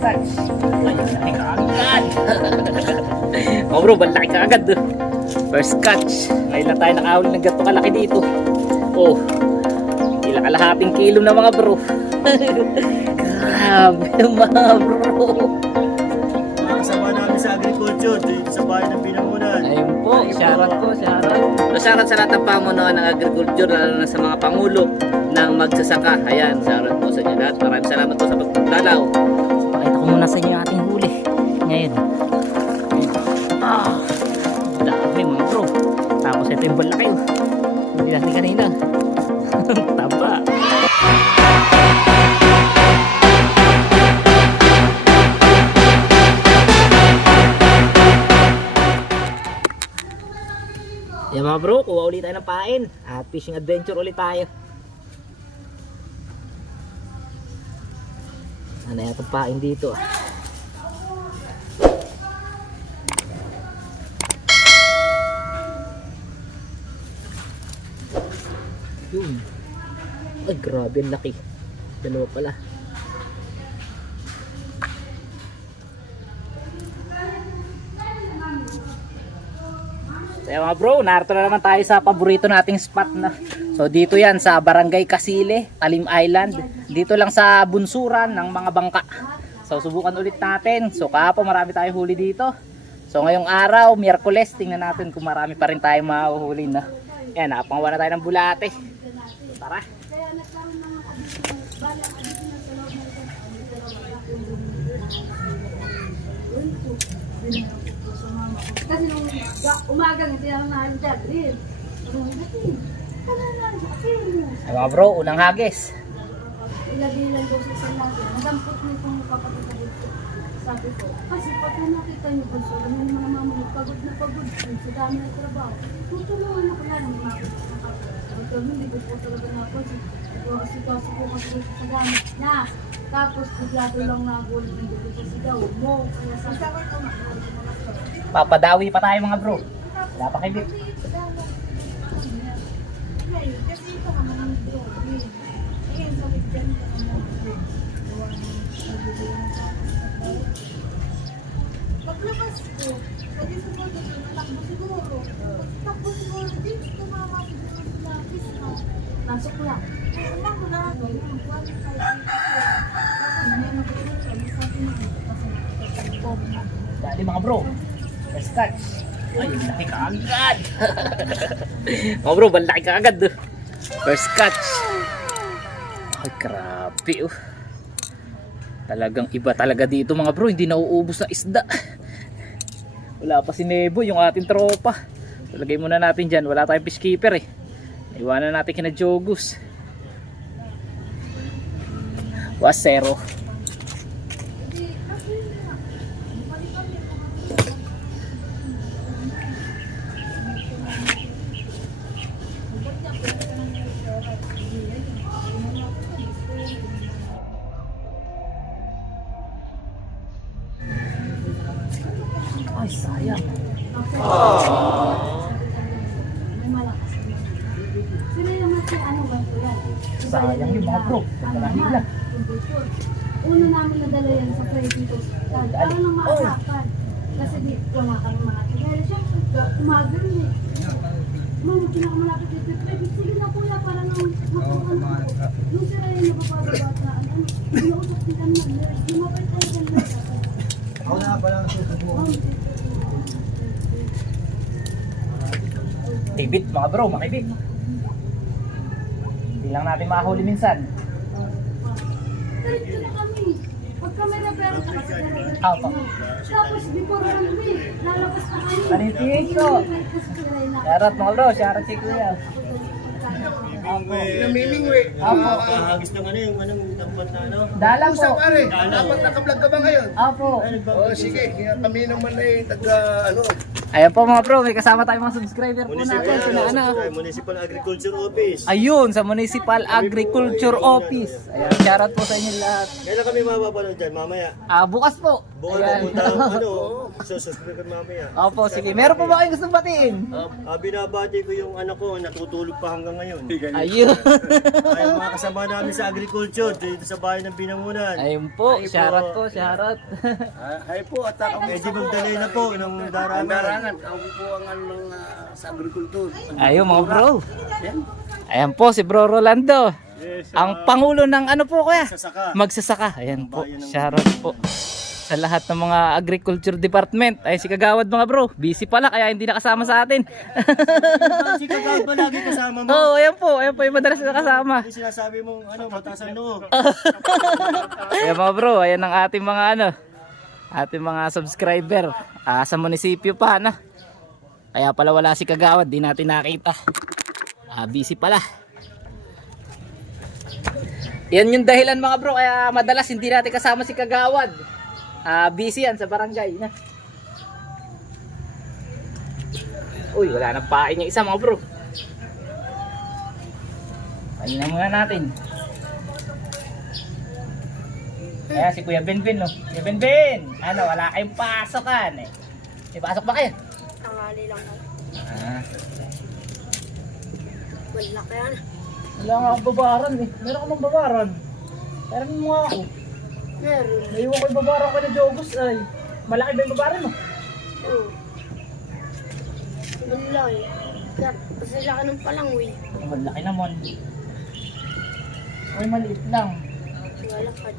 catch. Ay, laki ka agad. Oh bro, malaki ka agad. First catch. Ngayon lang tayo nakahuli ng ganito kalaki dito. Oh, ilang kalahating kilo na mga bro. Grabe mga bro. Kasama namin sa agriculture dito sa bayan ng Binangonan. Ayun po, shoutout po, shoutout. So shoutout sa lahat ng pamunuan ng agriculture, lalo na sa mga pangulo ng magsasaka. Ayan, shoutout po sa inyo lahat. Maraming salamat po sa pagdalaw. Pakita ko muna sa inyo yung ating huli ngayon. Dami mga bro. Tapos ito yung balaki. Hindi natin kanina. Taba. Yan mga bro, kuha ulit tayo ng pain at fishing adventure ulit tayo. Ano yung pain dito? Yun. Ay grabe, ang laki. Dalawa pala. Kaya mga bro, narito na naman tayo sa paborito nating spot na. So dito yan sa Barangay Casile, Talim Island. Dito lang sa bunsuran ng mga bangka. So subukan ulit natin. So kahapon marami tayong huli dito. So ngayong araw, Miyerkules, tingnan natin kung marami pa rin tayong mahuhuli na. Yan, nakapangawa na tayo ng bulate. So, tara. Kasi nung umaga hindi naman nahandag rin. Ay mga bro, unang hagis. Ilagay lang daw sa lagi. Nadampot mo itong kapatid ko dito. Sabi ko, kasi pag nakita niyo po, so naman mga mamamay, pagod na pagod. Sa dami ng trabaho. Tutulungan ako yan ng mga kapatid. Hindi ko po talaga napansin. Kasi ko kasi sa dami niya. Tapos bigla lang nagulit ng dito sa sigaw mo. Kaya sa ko Papadawi pa tayo mga bro. Wala pa kayo. kasi ito naman ang bro. Ayan, sa wigyan ko naman. Paglabas ko, sabi sa mga dito, natakbo siguro. Takbo siguro, dito tumama siguro sila. Nasok lang. Wala ko na ano, yung qualify dito. Tapos may nakulit kami sa Dali mga bro. First catch. Ay, laki ka agad. Mga bro, malaki ka agad. First catch. Ay, grabe. Talagang iba talaga dito mga bro. Hindi nauubos na isda. Wala pa si Nebo, yung ating tropa. Lagay muna natin dyan. Wala tayong fishkeeper eh. Iwanan natin kina Jogus. Wasero. Ay, sayang. May malakas naman. Sino yung mas ano ba ito yan? Sayang yung mga bro. Nagkakanila. Una namin nadala yan sa play dito. Para lang maasakan. Kasi di wala kami mga tingala siya. Umaga rin eh. Mama, pinakamalapit dito. Sige na kuya, para nang makuha na. Nung sila yung nabababata, inausap din kami ng nurse. Di mapay tayo ng nurse. Ako na pala ang susubukan. Tibit mga bro, makibig. Hindi lang natin makahuli minsan. Diretso na kami. Pag kami repero sa kasi Opo. tapos before kami, lalabas na kami. Panitiko. Shoutout mga bro, shoutout si Kuya. Namimingwi. Opo. Kahagis ng ano yung anong tampat na ano. Dalang po. Pare, dapat nakablog ka ba ngayon? Opo. Ay, O sige, kaya kami naman ay taga ano, Ayan po mga bro, may kasama tayong mga subscriber po natin. Sina ano? Municipal Agriculture Office. Ayun, sa Municipal Agriculture Office. Ayan, shoutout po sa inyo lahat. Kailan kami mapapanood dyan? Mamaya. Bukas po. Bukas Ayan. pupunta susubscribe mamaya. Opo, sige. Meron po ba kayong gustong batiin? Binabati ko yung anak ko, natutulog pa hanggang ngayon. Ayun. Ay, mga kasama namin sa agriculture dito sa bahay ng Binangunan. Ayun po, shoutout po, shoutout. Ay po, at ako Medyo magdalay na po ng darangan. Ako po ang ano sa agrikultur. Ayun mga bro. Ayan po si Bro Rolando. Ang pangulo ng ano po kuya? Sasaka. Magsasaka. Ayan po, shoutout po sa lahat ng mga agriculture department. Ay si Kagawad mga bro, busy pala kaya hindi nakasama sa atin. Si Kagawad ba lagi kasama mo? Oo, ayan po yung madalas nakasama. Yung sinasabi mong mataas ang noo. Ayan mga bro, ayan ang ating mga ating mga subscriber sa munisipyo pa na. Kaya pala wala si Kagawad, di natin nakita. Busy pala. Yan yung dahilan mga bro, kaya madalas hindi natin kasama si Kagawad. Busy yan sa barangay na. Uy, wala nang pain yung isa mga bro. Painin muna natin. Kaya si Kuya Benben, no? Kuya Benben! Ano, wala kayong pasokan eh. May pasok ba kayo? Tangali lang ako. Wala kaya na. Wala nga akong babaran eh. Meron ka mang babaran. Pero mo nga ako. Meron. Naiwan ko yung babaran ko na Jogos ay. Malaki ba yung babaran mo? Oo. Wala eh. Kasi laki ng palangwi. Malaki naman. Ay, maliit lang. Wala ka.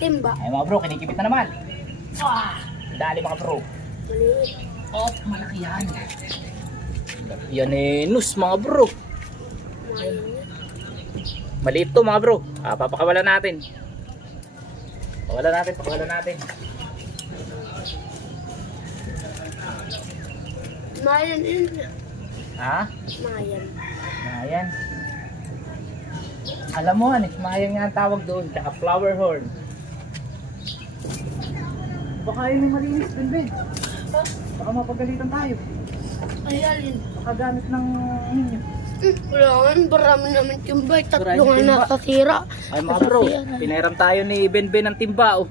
Timba. Ay mga bro, kinikipit na naman. Dali mga bro. Maliit. Oh, malaki yan. Yan eh, nus mga bro. Mainit. Maliit to mga bro. Papakawalan natin. Pakawalan natin. Mayan yun. Ha? Mayan. Mayan. Alam mo han, mayan nga ang tawag doon. Tsaka flower horn. Baka yun yung malinis, Benben. Baka mapagalitan tayo. Ay, alin. Baka gamit ng ninyo. Wala nga, marami naman timbay. Tatlo Marami nga timba. nakasira. Ay mga bro, pinairam tayo ni Benben ng timba. Oh.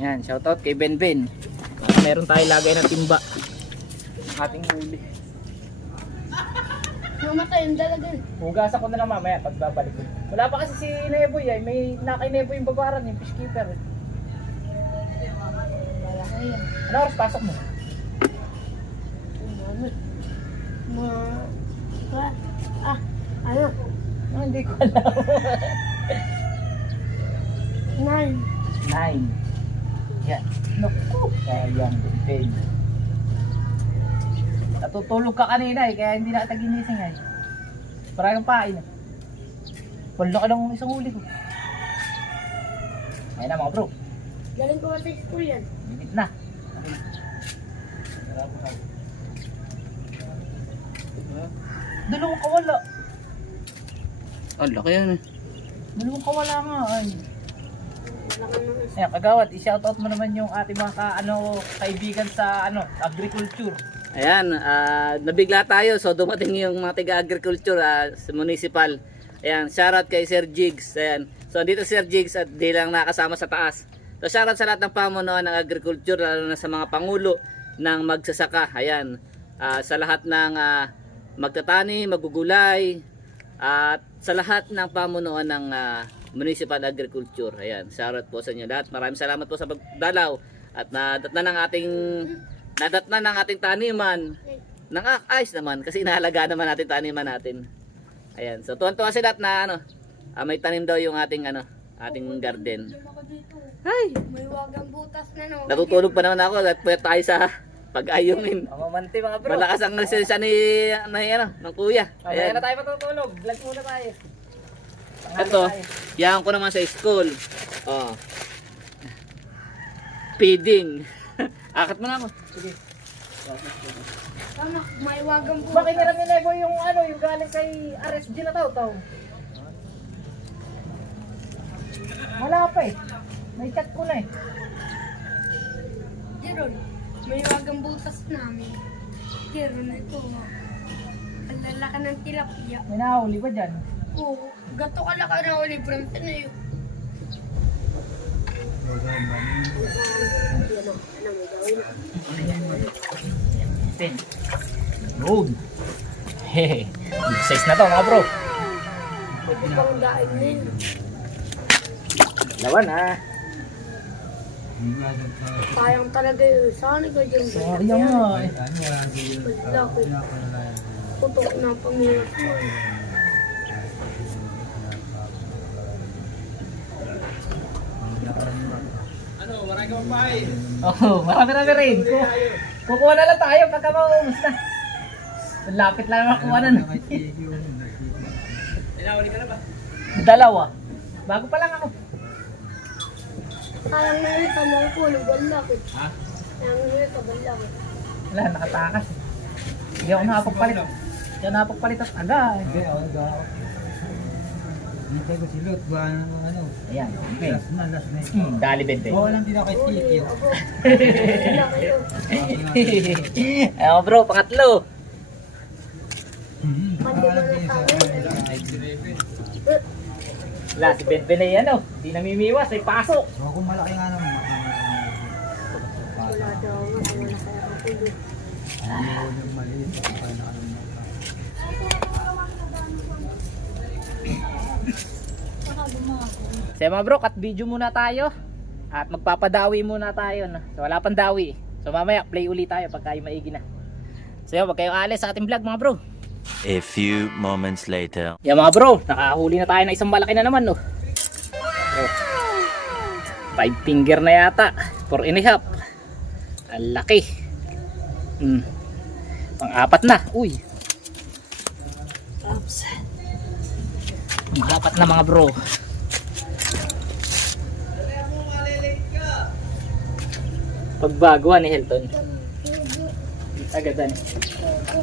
Yan, shoutout kay Benben. Baka meron tayo lagay ng timba. Ating huli. Namatay yung dalagan. Hugasan ko na lang mamaya pag babalik ko. Wala pa kasi si Neboy ay. May nakay Neboy yung babaran, yung fish keeper. Wala kaya. Ano oras pasok mo? Ano? Hindi ko alam. 9. 9. Yan. Naku. Sayang. Benben. Natutulog ka kanina eh, kaya hindi na kita ginising ay. Parang pain. Wala ka lang isang huli ko. Ayun na mga bro. Galing ko sa school yan. Limit na. Dalawang kawala. Ang laki yan eh. Dalawang kawala nga ay. Wala ka naman. Ayan, Kagawad, i-shoutout mo naman yung ating mga kaibigan sa agriculture. Ayan, nabigla tayo. So dumating yung mga taga-agriculture sa municipal. Ayan, shoutout kay Sir Jigs. Ayan. So dito si Sir Jigs at di lang nakasama sa taas. So shoutout sa lahat ng pamunuan ng agriculture, lalo na sa mga pangulo ng magsasaka. Ayan, sa lahat ng magtatani, magugulay, at sa lahat ng pamunuan ng municipal agriculture. Ayan, shoutout po sa inyo lahat. Maraming salamat po sa pagdalaw at nadatnan ng ating taniman. Ayos naman kasi inaalagaan naman natin taniman natin. Ayan, so tuwan-tuwa sila at na may tanim daw yung ating ating garden. Ay, May wagang butas na no. natutulog pa naman ako at pwede tayo sa pag-ayungin. Mamanti mga bro. Malakas ang lisensya ng kuya. Ayan na Ayan. tayo matutulog. Vlog muna tayo. Ito, yahan ko naman sa school. Oh. Feeding. Akat mo na ako. Sige. Tama, may wagang butas. Bakit nila Nebo yung yung galing kay RSG na tao? Wala pa eh. May chat ko na eh. Jeron. May wagang butas namin. Pero na ito. Ang lalaki ng tilapia. May nahuli ba dyan? Oo. Gato kalaki na uli. Bramta na yun. Load. Hehe. Big size na to mga bro. Pang daan na yun. Lawan ha. Sayang talaga yun. Sana ka dyan. Sayang nga eh. Laki. Putok na pangirap mo. Oo, marami-rami rin. Kukuha na lang tayo pagka maubos na. Ang lapit lang makuha na. Dalawa. Bago pa lang ako. Sayang na yun. Tama ko. Nagalaki. Sayang na yun. Nagalaki. Wala, nakatakas. Hindi ako nakapagpalit. Hindi ako nakapagpalit at agad. Hintay ko si Lot, ba ano? Ayan, okay. Last na. Dali 20. Oo lang din ako kay Tiki. Laki yun. Ayun bro, pangatlo. Pandi mo na tayo. Wala, si Ben ay ano, hindi namimiwas, ay pasok. So kung malaki nga naman, Wala daw. Wala kaya kapulog. yung maliit, kaya na alam mo. So mga bro, cut video muna tayo. At magpapadawi muna tayo. No? So wala pang dawi. So mamaya, play ulit tayo pagka maigi na. So yun, wag kayong alis sa ating vlog mga bro. A few moments later. Yan mga bro, nakahuli na tayo ng isang malaki na naman. No? Oh. 5 finger na yata. 4.5. Ang laki. Pang-apat na. Uy. Oops. Pang-apat na mga bro. Pagbaguhan ni Hilton. Agadan.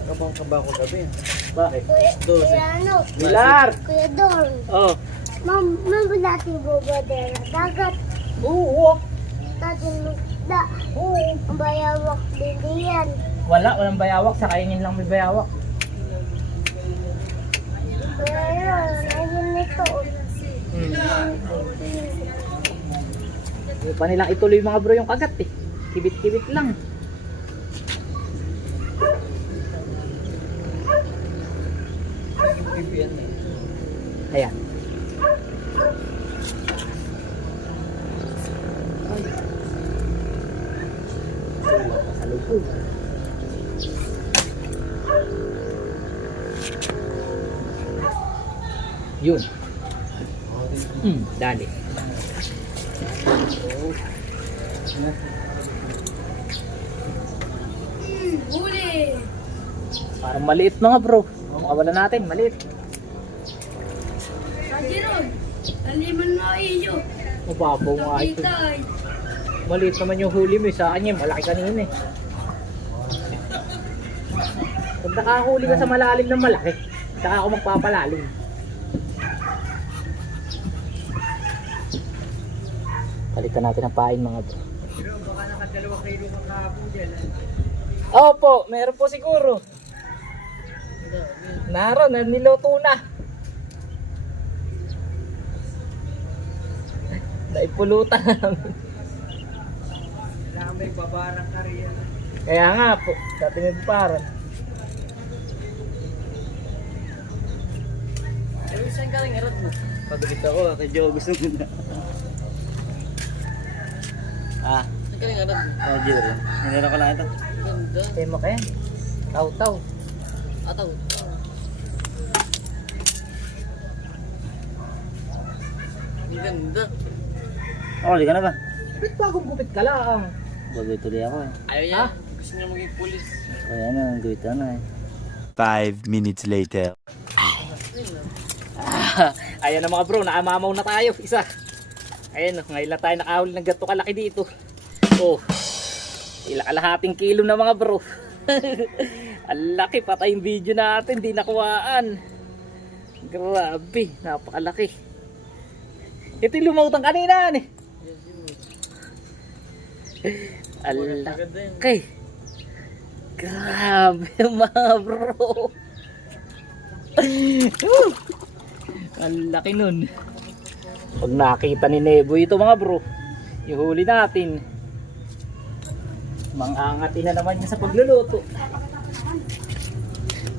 Kapang kaba ko gabi. Bakit? Kuya ano? Pilar! Kuya Don. Oh. Ma'am natin bubadera. Dagat. Oo. Natin magda. Oo. Ang bayawak din yan. Walang bayawak. Sa kainin lang may bayawak. Pero, ayun nito. Hindi pa nilang ituloy mga bro yung kagat eh. Kibit-kibit lang. Ayan. Yun. Dali. Huli! Parang maliit mga bro. Makawala natin, maliit. Kajiron! Taliman na iyo. Mababaw nga ito. Kapitay. Maliit naman yung huli mo. Sa kanya, malaki kanina eh. Pag nakahuli ka sa malalim ng malaki, saka ako magpapalalim. Palitan natin ang pain mga bro. Baka nakadalawa kilo kang kahapon dyan. Opo, meron po siguro. Naroon, niluto na. Naipulutan namin. Kailangan may babarang ka rin. Kaya nga po, sa tiniparan. Saan ka rin erot mo? Pagalit ako, kay Joe gusto mo na. Ah, Saan ka rin alam? Oh, Jill rin. Hinira ko lang ito. kaya mo kaya? Taw-taw. Ataw. Ang ganda. Oh, di ka na ba? Ba't bagong gupit ka lang? Bagay tuloy ako eh. Ayaw niya. Ha? Gusto niya maging pulis. Kaya na, ang gawit na eh. 5 minutes later. Ayan na mga bro, naamamaw na tayo. Isa. Ayan, ngayon lang tayo nakahuli ng gato kalaki dito. Oh, kalahating kilo na mga bro. Ang laki, patay yung video natin, di nakuhaan. Grabe, napakalaki. Ito yung lumutang kanina eh. Alaki. Grabe mga bro. Ang laki nun. Pag nakita ni Nebo ito mga bro, ihuli natin. Mangangatin na naman niya sa pagluluto.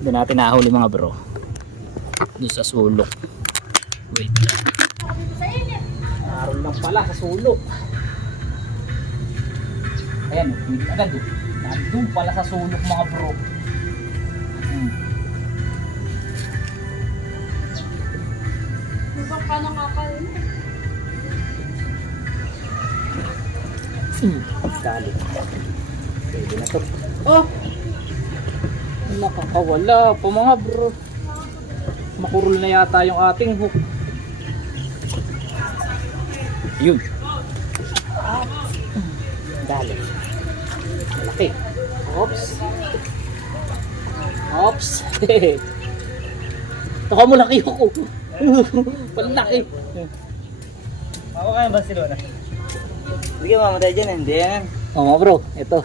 Doon natin nahuli mga bro. Doon sa sulok. Wait lang. Naroon lang pala sa sulok. Ayan, hindi agad eh. Nandun pala sa sulok mga bro. Ibang ka nakakain. Dali. Pwede na to. Oh! Nakakawala po mga bro. Makurul na yata yung ating hook. Yun. Dali. Malaki. Oops. Oops. Taka mo laki ako. Palaki. Ako kaya Barcelona. Hindi ka mamatay dyan eh. Hindi yan. Oo mga bro, ito.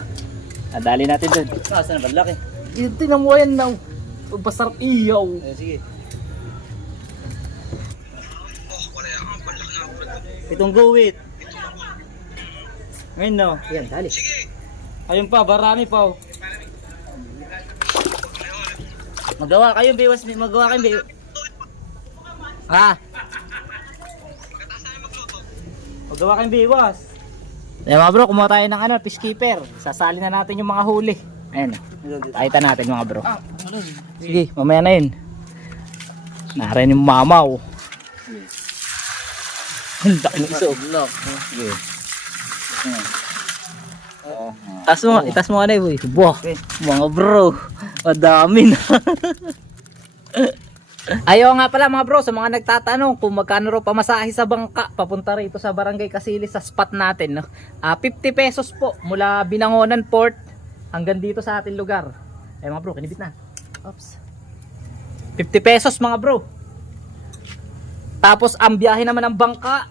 Nadali natin dun. Nasa na balaki. Yun, tinan mo yan na. Pasarap iyaw. Sige. Itong guwit. Ngayon no. Yan, dali. Ayun pa, barami pa. Magawa kayong biwas, magawa kayong biwas. Ah, Magawa kayong biwas. ayan mga bro, kumuha tayo ng fish keeper. Sasali na natin yung mga huli. Ayan, pakita natin mga bro. Sige, mamaya na yun. Narayan yung mamaw. Ang laki ng iso. Sige. Itas mo, itas mo ano boy. Buah, mga bro. Madami na. Ayaw nga pala mga bro, sa mga nagtatanong kung magkano raw pamasahe sa bangka papunta rito sa Barangay Kasili sa spot natin, no? 50 pesos po mula Binangonan Port hanggang dito sa ating lugar. Eh mga bro, kinibit na. Oops. 50 pesos mga bro. Tapos ang biyahe naman ng bangka,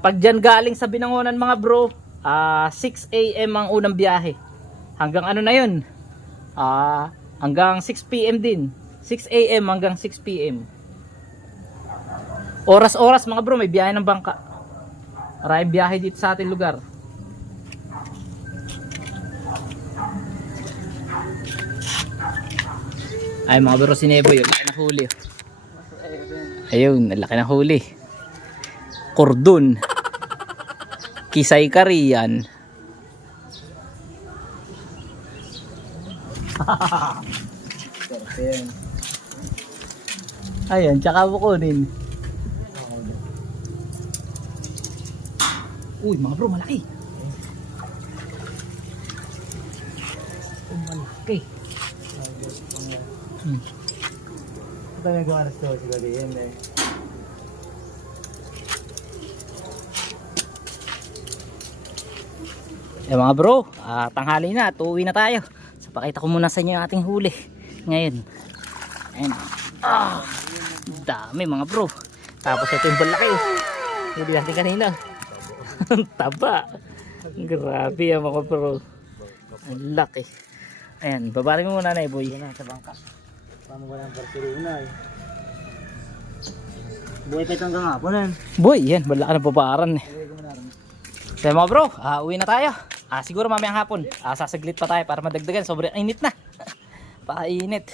pag dyan galing sa Binangonan mga bro, 6 AM ang unang biyahe. Hanggang ano na yun? Hanggang 6 PM din. 6 AM hanggang 6 PM. Oras-oras mga bro, may biyahe ng bangka. Maraming biyahe dito sa ating lugar. Ay mga bro, si Nebo yun, laki na huli. Ayun, laki na huli. Kordon. Kisay Kariyan. Ayan, tsaka bukunin. Uy, mga bro, malaki. Malaki. Ito may gawa na ito, siguro yan eh. Eh mga bro, tanghali na at uuwi na tayo. So pakita ko muna sa inyo yung ating huli ngayon. Ayan. Dami mga bro. Tapos ito yung balaki. Huli natin kanina. Taba. Grabe yan mga bro. Ang laki. Ayan, babari mo muna na boy. Yan na, sa bangka. Paano wala ng Barcelona eh. Buhay pa itong gangaponan. Boy, yan, balaki na babaran eh. So mga bro, uwi na tayo. Siguro mamayang hapon. Sasaglit pa tayo para madagdagan. Sobrang init na. Painit.